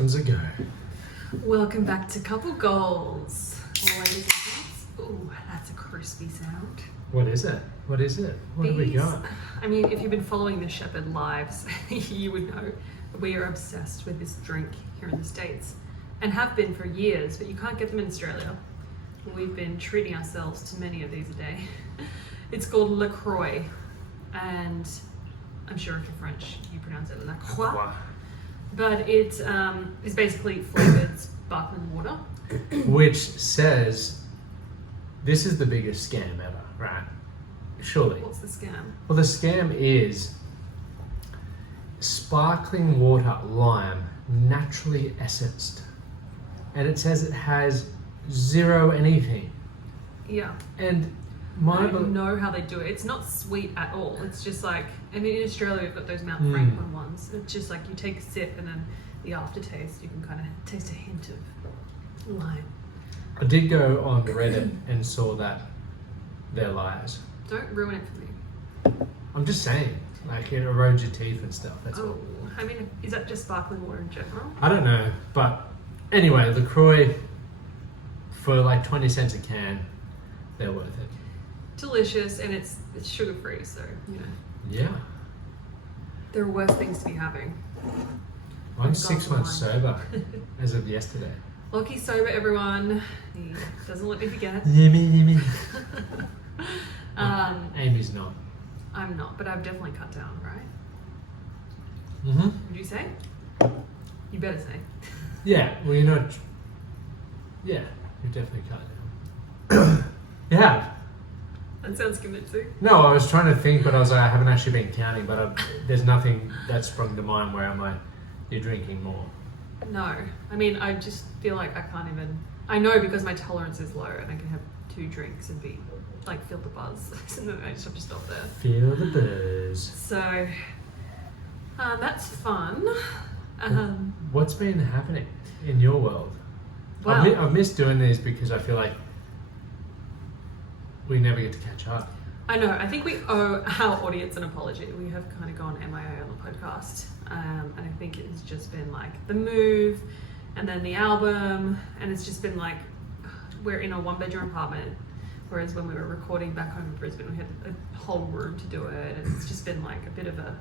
Ago. Welcome back to Couple Goals. Ladies and gents. Ooh, that's a crispy sound. What is it? What have we got? I mean, if you've been following the Shepherd lives, you would know we are obsessed with this drink here in the States and have been for years, but you can't get them in Australia. We've been treating ourselves to many of these a day. It's called LaCroix, and I'm sure if you're French, you pronounce it LaCroix. But it is basically flavoured sparkling water. Which says this is the biggest scam ever, right? Surely. What's the scam? Well, the scam is sparkling water lime, naturally essenced. And it says it has zero anything. Yeah. And I don't know how they do it. It's not sweet at all. It's just like, and in Australia we've got those Mount Franklin ones. It's just like you take a sip and then the aftertaste, you can kind of taste a hint of lime. I did go on Reddit and saw that they're liars. Don't ruin it for me. I'm just saying, like it erodes your teeth and stuff. That's all. I mean, is that just sparkling water in general? I don't know, but anyway, LaCroix for like 20 cents a can, they're worth it. Delicious, and it's sugar free, so you know. Yeah. There are worse things to be having. I'm 6 months sober as of yesterday. Locky's sober, everyone. He doesn't let me forget. Yummy. Amy's not. I'm not, but I've definitely cut down, right? Mm-hmm. Would you say? You better say. Yeah, well, you're not. Yeah, you've definitely cut down. You have. That sounds convincing. No, I was trying to think, but I was like, I haven't actually been counting, but there's nothing that sprung to mind where I'm like, you're drinking more. No. I mean, I just feel like I can't even... I know because my tolerance is low and I can have 2 drinks and be, like, feel the buzz. And then I just have to stop there. Feel the buzz. So, that's fun. What's been happening in your world? Well, I've missed doing these because I feel like we never get to catch up. I know. I think we owe our audience an apology. We have kind of gone MIA on the podcast. And I think it's just been like the move and then the album. And it's just been like, we're in a 1-bedroom apartment. Whereas when we were recording back home in Brisbane, we had a whole room to do it. And it's just been like a bit of a,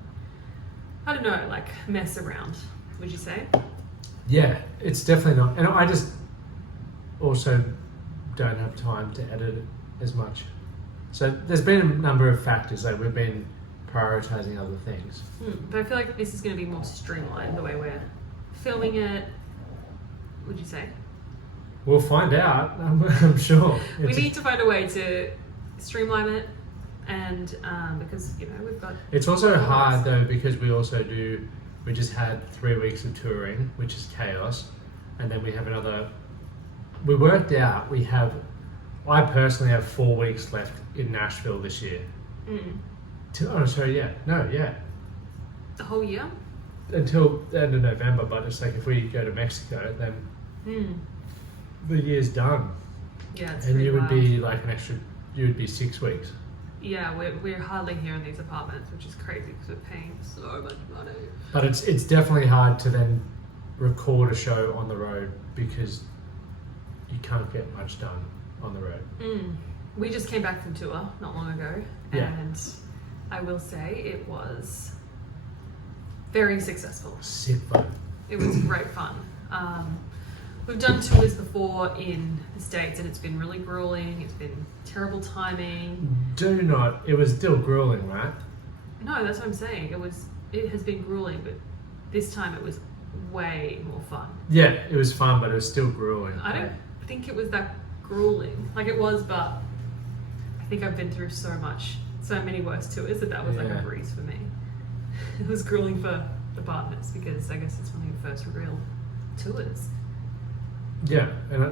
I don't know, like mess around, would you say? Yeah, it's definitely not. And I just also don't have time to edit it as much. So there's been a number of factors, like we've been prioritizing other things. But I feel like this is going to be more streamlined the way we're filming it, would you say? We'll find out, I'm sure. We need to find a way to streamline it, and because, you know, we've got... It's also hard though, because we just had 3 weeks of touring, which is chaos, and then we have we worked out, I personally have 4 weeks left in Nashville this year. The whole year? Until the end of November, but it's like if we go to Mexico, then the year's done. Yeah, it's and pretty you would wild. be like you would be 6 weeks. Yeah, we're hardly here in these apartments, which is crazy because we're paying so much money. But it's definitely hard to then record a show on the road because you can't get much done on the road. We just came back from tour not long ago, and I will say it was very successful. Sick fun. It was great fun. We've done tours before in the States and it's been really grueling. It's been terrible timing. It was still grueling, right? No, that's what I'm saying. It has been grueling, but this time it was way more fun. Yeah, it was fun, but it was still grueling. I don't think it was that grueling. Like it was, but I think I've been through so many worse tours that was like a breeze for me. It was grueling for the partners because I guess it's one of your first real tours. Yeah, and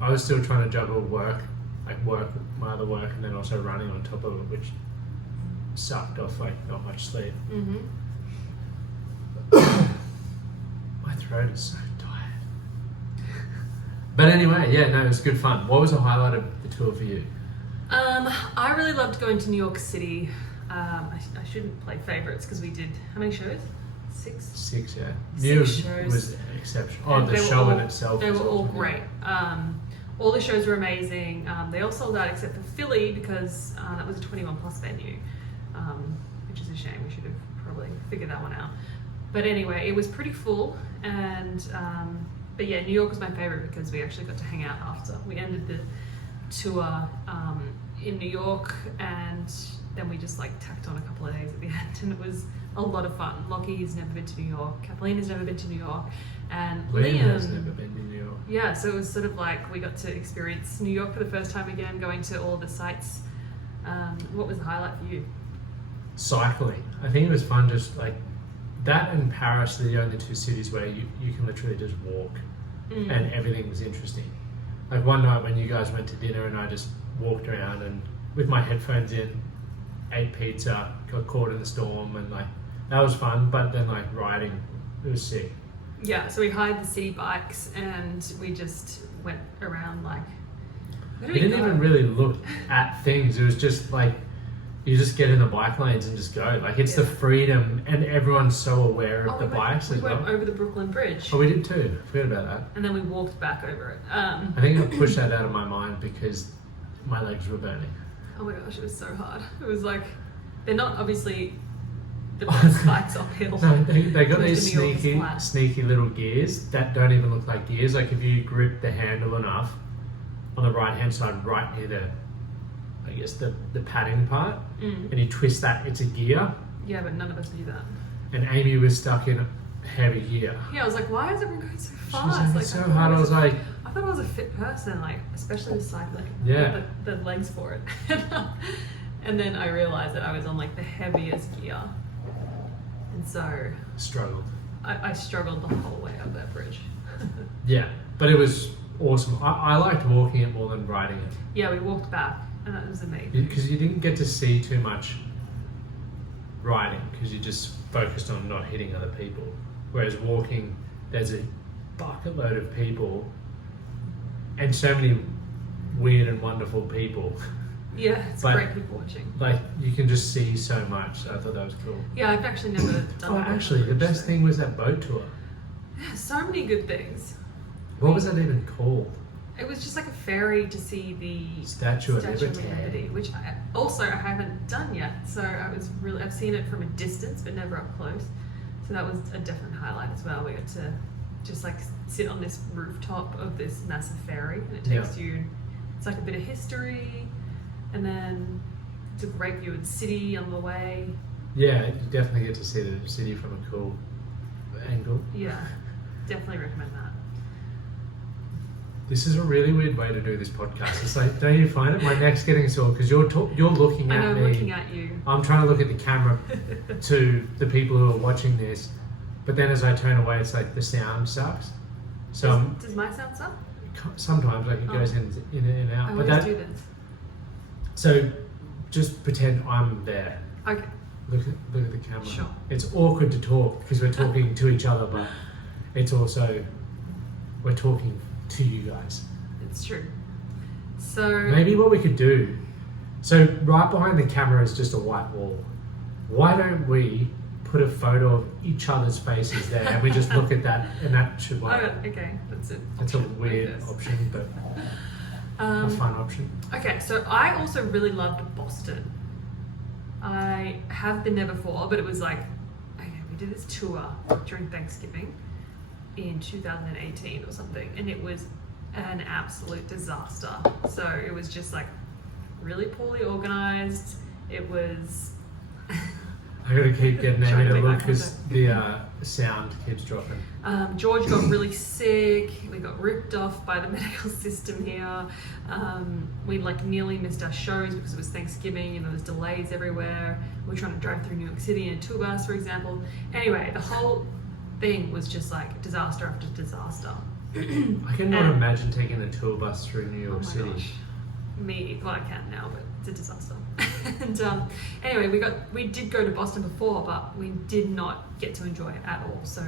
I was still trying to juggle my other work, and then also running on top of it, which sucked off like not much sleep. My throat is so tired. But anyway, it was good fun. What was the highlight of the tour for you? I really loved going to New York City. I shouldn't play favorites because we did how many shows? 6. 6, yeah. Six New York shows. was exceptional. Oh, And the they were show in all- itself They was were all awesome, yeah. great. All the shows were amazing. They all sold out except for Philly because that was a 21 plus venue, which is a shame. We should have probably figured that one out. But anyway, it was pretty full, and but yeah, New York was my favorite because we actually got to hang out after. We ended the tour in New York, and then we just like tacked on a couple of days at the end, and it was a lot of fun. Lockie's never been to New York. Kathleen has never been to New York, and Liam has Liam. never been to New York. Yeah, so it was sort of like we got to experience New York for the first time again, going to all the sites. What was the highlight for you? Cycling. I think it was fun, just like that and Paris are the only two cities where you can literally just walk and everything was interesting. Like one night when you guys went to dinner and I just walked around and with my headphones in, ate pizza, got caught in the storm, and like that was fun. But then like riding, it was sick. Yeah, so we hired the city bikes and we just went around like. Where We did we didn't go? even really look at things. It was just like you just get in the bike lanes and just go. Like it's the Yeah. freedom, and everyone's so aware of Oh, the bikes we as went well. over the Brooklyn Bridge, Oh, we did too. Forget about that. and then we walked back over it. I think I pushed that out of my mind because my legs were burning. Oh my gosh, it was so hard. It was like they're not obviously the best bikes uphill. No, they got Most these of New York is sneaky, flat. sneaky little gears that don't even look like gears. Like if you grip the handle enough on the right hand side, right near the, I guess the padding part, and you twist that, it's a gear. Yeah, but none of us knew that. And Amy was stuck in heavy gear. Yeah, I was like, why is everyone going so She fast? was like, Like, it's I so thought hard. I was like, I thought I was a fit person, like especially with cycling. Yeah. The legs for it. And then I realized that I was on like the heaviest gear, and so struggled. I struggled the whole way up that bridge. Yeah, but it was awesome. I liked walking it more than riding it Yeah, we walked back, and that was amazing. because you didn't get to see too much riding because you just focused on not hitting other people. Whereas walking, there's a bucket load of people and so many weird and wonderful people. Yeah, it's But- great people watching. Like you can just see so much. So I thought that was cool. Yeah, I've actually never done. Oh, that actually, the bridge, best so- thing was that boat tour. Yeah, so many good things. What was that even called? It was just like a ferry to see the Statue of Statue of Liberty. Liberty, which I haven't done yet. So I've seen it from a distance, but never up close. So that was a definite highlight as well. We got to just like sit on this rooftop of this massive ferry, and it takes you. It's like a bit of history, and then it's a great view of the city on the way. Yeah, you definitely get to see the city from a cool angle. Yeah, definitely recommend that. This is a really weird way to do this podcast. It's like, don't you find it? My neck's getting sore because you're looking I at know, me. I'm looking at you. I'm trying to look at the camera to the people who are watching this, but then as I turn away, it's like the sound sucks. So Does my sound suck? sometimes like it goes in and out. I But always do this. so just pretend I'm there. Okay. Look at the camera. Sure. It's awkward to talk because we're talking to each other, but it's also we're talking to you guys. It's true. So Maybe what we could do. So right behind the camera is just a white wall. Why don't we put a photo of each other's faces there and we just look at that and that should work. oh, okay, that's it. It's a Option, I weird guess. option, but a fun option. Okay, so I also really loved Boston. I have been there before, but it was like, okay, we did this tour during Thanksgiving in 2018 or something, and it was an absolute disaster. So it was just like really poorly organized. It was. I gotta keep getting Trying Amy to to make look eye because the sound keeps dropping. George got really sick. We got ripped off by the medical system here. We like nearly missed our shows because it was Thanksgiving and there was delays everywhere. We were trying to drive through New York City in a tour bus, for example. Anyway, the whole thing was just like disaster after disaster. I cannot And- imagine taking a tour bus through New Oh York my City. gosh. Well, I can now, but it's a disaster. And anyway, we did go to Boston before, but we did not get to enjoy it at all. So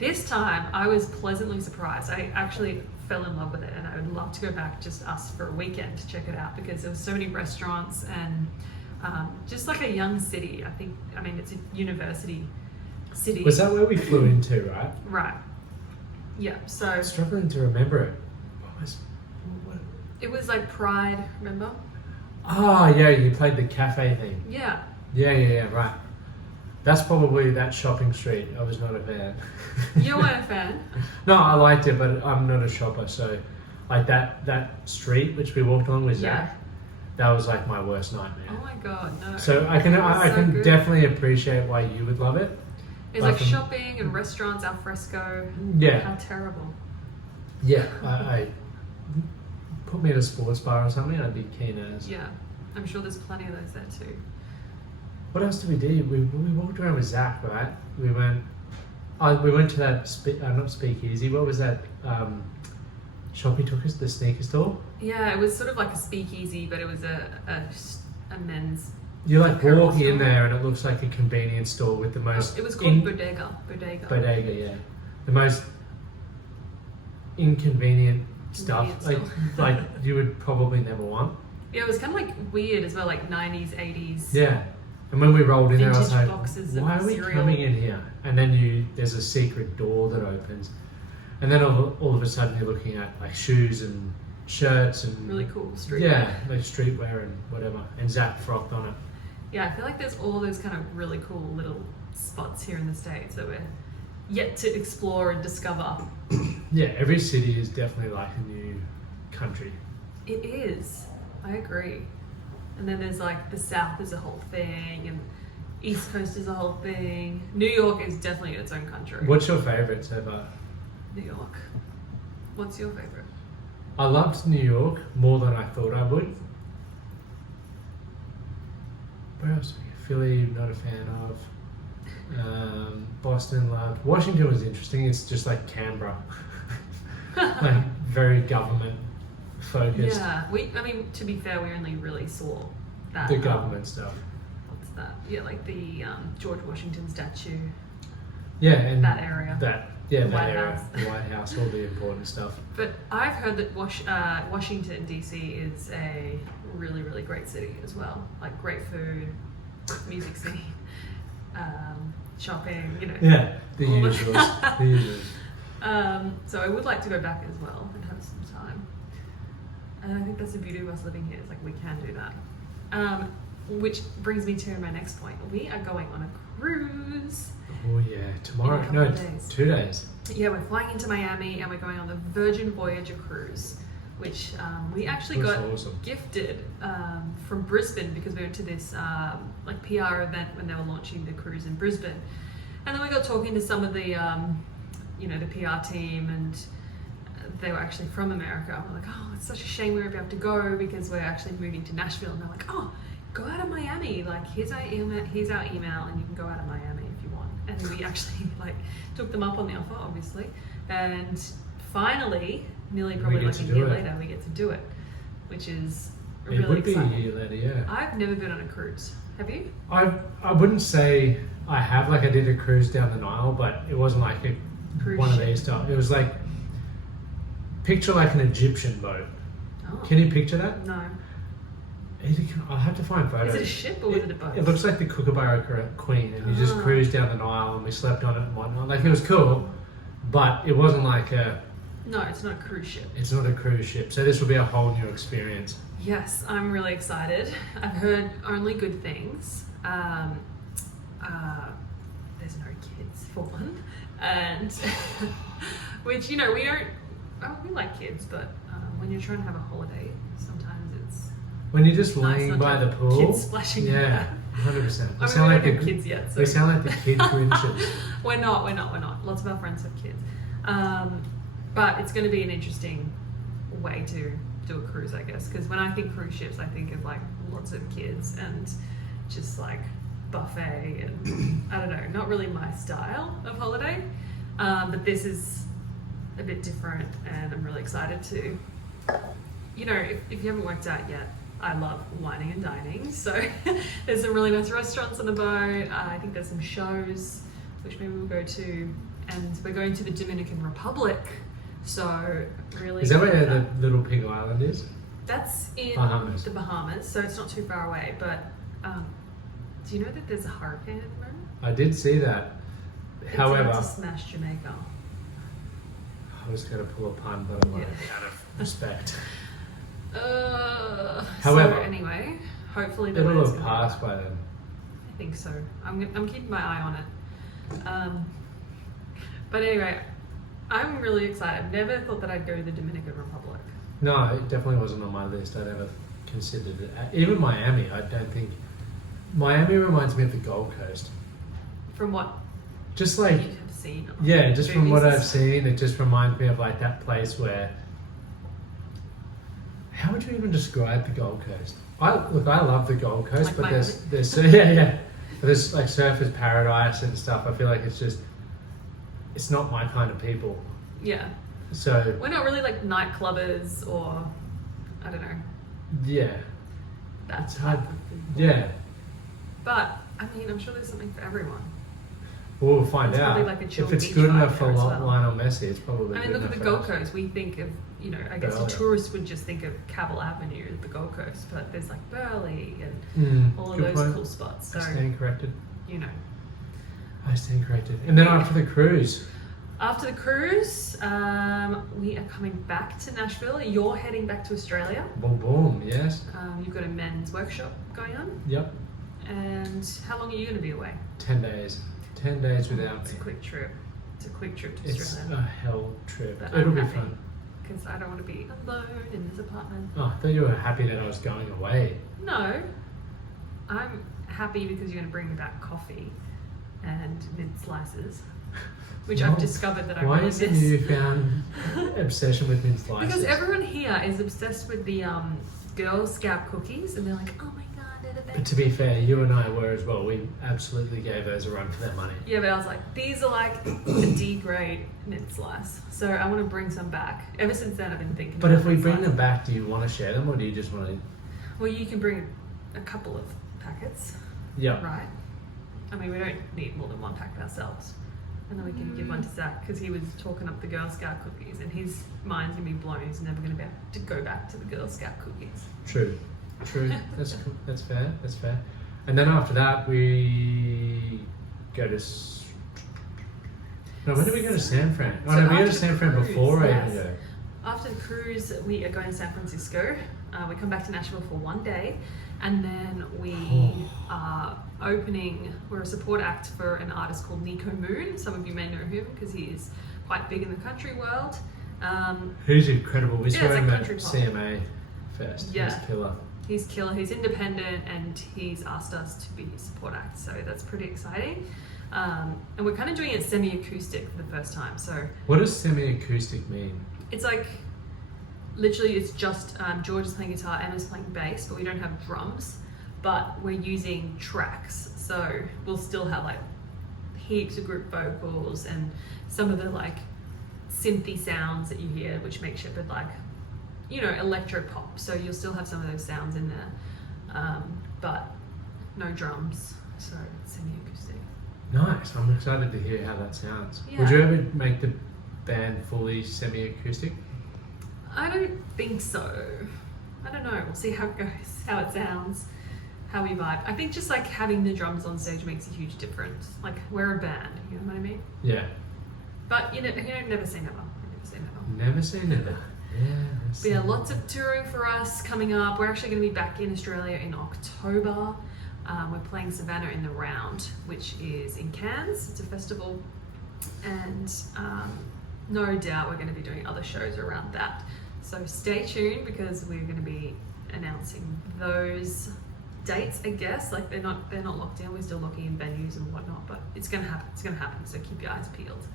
this time I was pleasantly surprised. I actually fell in love with it, and I would love to go back, just us for a weekend to check it out, because there were so many restaurants and just like a young city. I mean, it's a university city. Was that where we flew into, right? Right. Yeah. So I'm struggling to remember it. What? it was like Pride. Remember? Oh, yeah, you played the cafe thing. Yeah. Yeah, right. That's probably that shopping street. I was not a fan. You weren't a fan. No, I liked it, but I'm not a shopper. So, like that street which we walked on with Yeah. Zach, that was like my worst nightmare. Oh my god, no. So I can It was I so can good. definitely appreciate why you would love it. It's like from- shopping and restaurants al fresco. Yeah. How terrible. Yeah, I put me at a sports bar or something. I'd be keen as. Yeah. I'm sure there's plenty of those there too. What else did we do? We walked around with Zach, right? We went to that not speakeasy. What was that shop he took us? The sneaker store. Yeah, it was sort of like a speakeasy, but it was a men's. You like Apparel walk in store. there and it looks like a convenience store with the most. It was called Bodega. Bodega, yeah. The most inconvenient stuff Convenient like you would probably never want. Yeah, it was kind of like weird as well, like 90s, 80s. Yeah. And when we rolled in there, I was Vintage like, boxes of why are we cereal. coming in here? And then there's a secret door that opens. And then all of a sudden you're looking at like shoes and shirts and Really cool street. yeah, like streetwear and whatever. And Zach frocked on it. Yeah, I feel like there's all those kind of really cool little spots here in the States that we're yet to explore and discover. Yeah, every city is definitely like a new country. It is. I agree. And then there's like the South is a whole thing, and East Coast is a whole thing. New York is definitely its own country. What's your favourite so far? New York. What's your favorite? I loved New York more than I thought I would. Where else? Philly, not a fan of. Boston loved. Washington was interesting. It's just like Canberra, like very government focused. Yeah, I mean, to be fair, we only really saw that. The government stuff. What's that? Yeah, like the George Washington statue. Yeah, and That area. that The that White area, House. the White House, all the important stuff. But I've heard that Washington DC is a really, really great city as well. Like great food, music scene, shopping. You know. Yeah, the All the- usuals. The usuals. So I would like to go back as well and have some time. And I think that's the beauty of us living here. It's like we can do that. Which brings me to my next point. We are going on a cruise. Oh yeah, tomorrow. In a couple No, of days. 2 days. Yeah, we're flying into Miami and we're going on the Virgin Voyager cruise, which we actually Looks got awesome. gifted from Brisbane because we went to this like PR event when they were launching the cruise in Brisbane, and then we got talking to some of the the PR team, and they were actually from America. We're like, oh, it's such a shame we won't be able to go because we're actually moving to Nashville, and they're like, oh, go out of Miami. Like here's our email, and you can go out of Miami if you want. And we actually like took them up on the offer, obviously, and finally, nearly probably get like to a do year it. later, we get to do it, which is It really would be exciting. a year later, yeah. I've never been on a cruise. Have you? I wouldn't say I have. Like I did a cruise down the Nile, but it wasn't like Cruise one of ship. these stuff. It was like picture like an Egyptian boat. Oh. Can you picture that? No. I'll have to find photos. Is it a ship or was it a boat? It looks like the Kookaburra Queen, and you just Ah. cruised down the Nile, and we slept on it and whatnot. Like it was cool, but it wasn't like No, it's not a cruise ship. it's not a cruise ship. So this will be a whole new experience. Yes, I'm really excited. I've heard only good things. There's no kids for one, and which we don't. Oh, we like kids, but when you're trying to have a holiday, sometimes it's When you're just nice laying not by to the have pool, kids splashing. yeah, 100%. I mean, we don't have kids yet, so We sound like the kid Grinches. We're not. Lots of our friends have kids. But it's going to be an interesting way to do a cruise, I guess. Because when I think cruise ships, I think of like lots of kids and just like buffet and I don't know, not really my style of holiday. But this is a bit different and I'm really excited to, if you haven't worked out yet, I love wining and dining. So there's some really nice restaurants on the boat. I think there's some shows, which maybe we'll go to. And we're going to the Dominican Republic. So really... Is that where the Little Pig Island is? That's in Bahamas. the Bahamas, so it's not too far away. But do you know that there's a hurricane at the moment? I did see that. It's However, hard to smash Jamaica. I was going to pull a pun, but I'm like, Yeah. out of respect. So However, anyway, hopefully the it'll weather's have gonna be passed better. by then. I think so. I'm keeping my eye on it. But anyway, I'm really excited. I've never thought that I'd go to the Dominican Republic. No, it definitely wasn't on my list. I'd ever considered it. Even Miami, I don't think. Miami reminds me of the Gold Coast. From what Just you like, have seen. on yeah, just from what movies and I've stuff. seen, it just reminds me of like that place where. How would you even describe the Gold Coast? I love the Gold Coast, Like but Miami? there's yeah. But there's like surfers paradise and stuff. I feel like it's not my kind of people. Yeah. So We're not really like nightclubbers or, I don't know, yeah, that It's type hard- of people. yeah. But, I mean, I'm sure there's something for everyone. We'll find It's out. probably like a chill If it's beach good vibe enough for there as well. Lionel Messi, it's probably I mean, good look at enough the for Gold us. Coast. We think of, I guess Burleigh. a tourist would just think of Cabell Avenue, the Gold Coast, but there's like Burleigh and all of Good those point. cool spots. I So, stand corrected. you know. I stand corrected. And then after the cruise, After the cruise, we are coming back to Nashville. You're heading back to Australia. boom, boom, yes. You've got a men's workshop going on. Yep. And how long are you going to be away? 10 days. 10 days without It's a me. quick trip. It's a quick trip to It's Australia. a hell trip. But It'll I'm be happy. fun. Because I don't want to be alone in this apartment. Oh, I thought you were happy that I was going away. No, I'm happy because you're going to bring me back coffee and mint slices, which I've What? discovered that I Why really is it miss. newfound obsession with mint slices? Because everyone here is obsessed with the Girl Scout cookies, and they're like, oh my god, they're the But best. to be fair, you and I were as well. We absolutely gave those a run for their money. Yeah, but I was like, these are like a D grade mint slice, so I want to bring some back. Ever since then, I've been thinking. But about if we mint bring slices. them back, do you want to share them or do you just want to? Well, you can bring a couple of packets, Yeah. right? I mean, we don't need more than one pack for ourselves. And then we can give one to Zach because he was talking up the Girl Scout cookies and his mind's going to be blown. He's never going to be able to go back to the Girl Scout cookies. True. That's cool. That's fair. That's fair. And then after that, we go to. No, when did we go to San Fran? Oh So no, we go after to the San Fran cruise, before I yes. even go. After the cruise, we are going to San Francisco. We come back to Nashville for one day. And then we are opening, we're a support act for an artist called Nico Moon. Some of you may know him because he is quite big in the country world. Who's incredible? We Yeah, saw it's him like at country pop. CMA first. Yeah. He's killer. He's killer, he's independent, and he's asked us to be his support act. So that's pretty exciting. And we're kind of doing it semi-acoustic for the first time. So What does semi-acoustic mean? it's like, literally it's just George is playing guitar, Emma's playing bass, but we don't have drums, but we're using tracks. So we'll still have like heaps of group vocals and some of the like synthy sounds that you hear, which make Shepherd like, electro pop. So you'll still have some of those sounds in there, but no drums. So it's semi-acoustic. Nice. I'm excited to hear how that sounds. Yeah. Would you ever make the band fully semi-acoustic? I don't think so. I don't know. We'll see how it goes, how it sounds, how we vibe. I think just like having the drums on stage makes a huge difference. Like we're a band, you know what I mean? Yeah. But never say never. Never say never. Never say never. Yeah. But yeah, lots of touring for us coming up. We're actually going to be back in Australia in October. We're playing Savannah in the Round, which is in Cairns. It's a festival, and no doubt we're going to be doing other shows around that. So stay tuned because we're going to be announcing those dates. I guess like they're not locked down. We're still looking in venues and whatnot, but it's going to happen. It's going to happen. So keep your eyes peeled.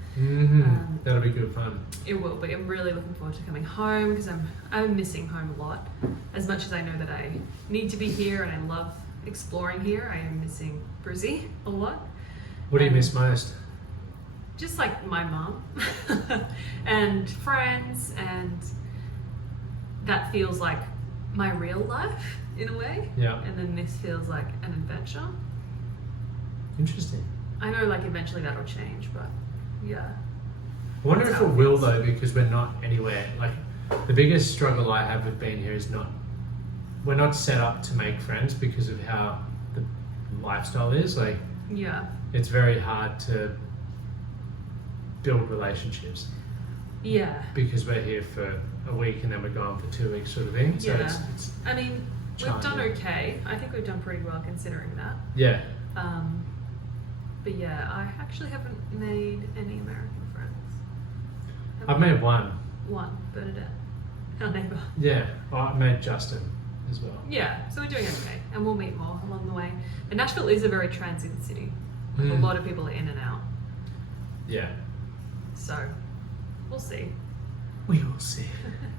That'll be good fun. It will be. I'm really looking forward to coming home because I'm missing home a lot. As much as I know that I need to be here and I love exploring here, I am missing Brizzy a lot. What do you And miss most? Just like my mum and friends, and that feels like my real life in a way. Yeah. And then this feels like an adventure. Interesting. I know like eventually that'll change, but yeah. I wonder That's if how it it will feels. though, because we're not anywhere. Like the biggest struggle I have with being here is we're not set up to make friends because of how the lifestyle is. Like Yeah. it's very hard to build relationships Yeah. because we're here for a week and then we're gone for 2 weeks, sort of thing. So Yeah. it's I mean, we've done challenging. okay. I think we've done pretty well considering that. Yeah. But yeah, I actually haven't made any American friends. I've made one. One, Bernadette, our neighbour. Yeah. I made Justin as well. Yeah, so we're doing okay, and we'll meet more along the way. But Nashville is a very transit city. Like, Mm. a lot of people are in and out, Yeah. so we'll see. We will see.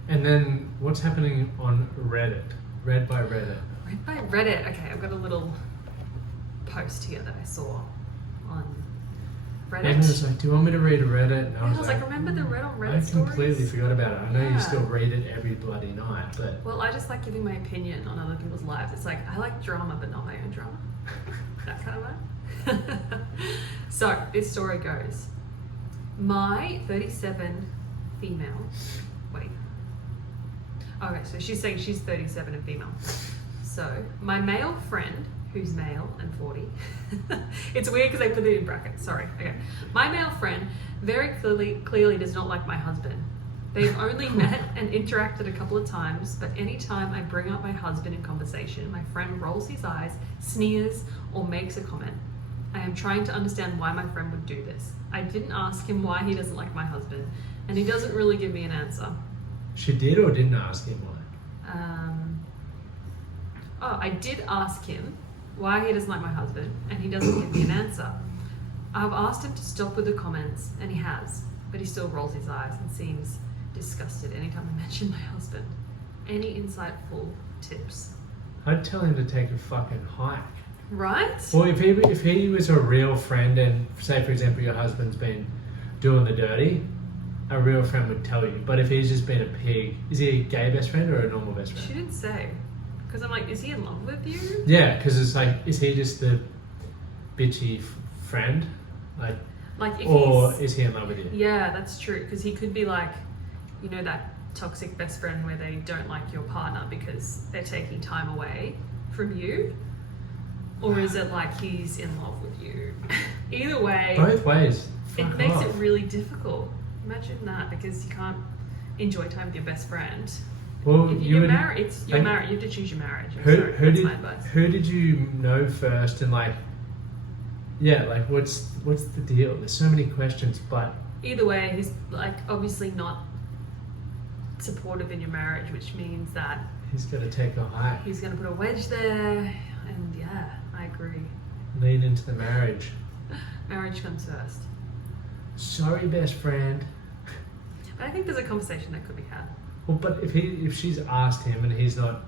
And then what's happening on Reddit? Read by Reddit. Read by Reddit. Okay, I've got a little post here that I saw on Reddit. And I was like, do you want me to read Reddit? And Yeah, I was like, remember the Read on Reddit I stories? completely forgot about it. I know Yeah. you still read it every bloody night, but Well, I just like giving my opinion on other people's lives. It's like, I like drama, but not my own drama. That kind of vibe. So, this story goes. My 37 female. Wait. Okay, so she's saying she's 37 and female. So, my male friend, who's male and 40. It's weird because I put it in brackets. Sorry. Okay. My male friend very clearly does not like my husband. They've only met and interacted a couple of times, but anytime I bring up my husband in conversation, my friend rolls his eyes, sneers, or makes a comment. I am trying to understand why my friend would do this. I didn't ask him why he doesn't like my husband, and he doesn't really give me an answer. she did or didn't ask him why? I did ask him why he doesn't like my husband, and he doesn't give me an answer. I've asked him to stop with the comments, and he has, but he still rolls his eyes and seems disgusted anytime I mention my husband. Any insightful tips? I'd tell him to take a fucking hike. Right? Well, if he was a real friend and say, for example, your husband's been doing the dirty, a real friend would tell you. But if he's just been a pig, is he a gay best friend or a normal best She friend? didn't say. Because I'm like, is he in love with you? Yeah, because it's like, is he just the bitchy friend? Like, Like, if or he's... is he in love with you? Yeah, that's true. Because he could be like, you know, that toxic best friend where they don't like your partner because they're taking time away from you. Or is it like he's in love with you? Either way, Both ways. it Fuck makes off. it really difficult. Imagine that, because you can't enjoy time with your best friend. Well, If you you're would, married, you're like, married. You have to choose your marriage. I'm who, sorry, who that's did my advice. who did you know first, and like, yeah, like what's the deal? There's so many questions, but Either way, he's like obviously not supportive in your marriage, which means that he's got to take a hike, he's going to put a wedge there. And yeah, I agree. lean into the marriage. Marriage comes first. Sorry, best friend. But I think there's a conversation that could be had. Well, but if she's asked him and he's not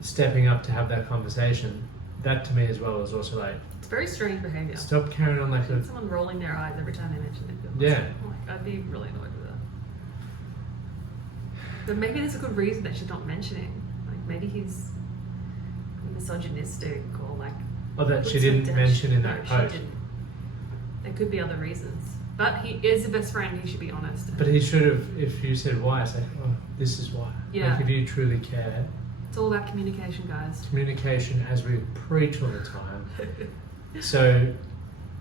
stepping up to have that conversation, that to me as well is also like, It's very strange behaviour. stop carrying on like a Someone rolling their eyes every time they mention their feelings. Yeah. Like, I'd be really annoyed with that. But maybe there's a good reason that she's not mentioning. Like maybe he's misogynistic or like. oh that puts she her didn't down. mention in No, that she post. didn't. There could be other reasons. But he is a best friend, he should be honest. But he should have, if you said why, it's like, oh, this is why. Yeah. Like if you truly care, It's all about communication, guys. communication as we preach all the time. So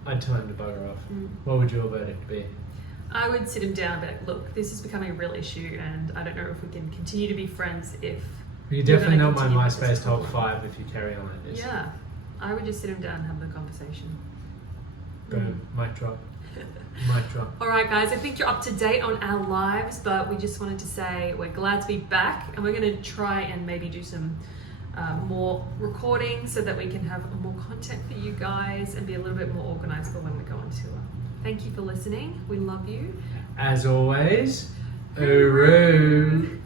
I'd tell him to bugger off. Mm. What would your verdict be? I would sit him down and be like, look, this is becoming a real issue and I don't know if we can continue to be friends if... You're You're definitely gonna not my continue with this MySpace top problem. 5 if you carry on like this. Yeah. I would just sit him down and have the conversation. Boom. Mic drop. Mic drop. All right, guys, I think you're up to date on our lives, but we just wanted to say we're glad to be back and we're going to try and maybe do some more recording so that we can have more content for you guys and be a little bit more organized for when we go on tour. Thank you for listening. We love you. As always, Uru.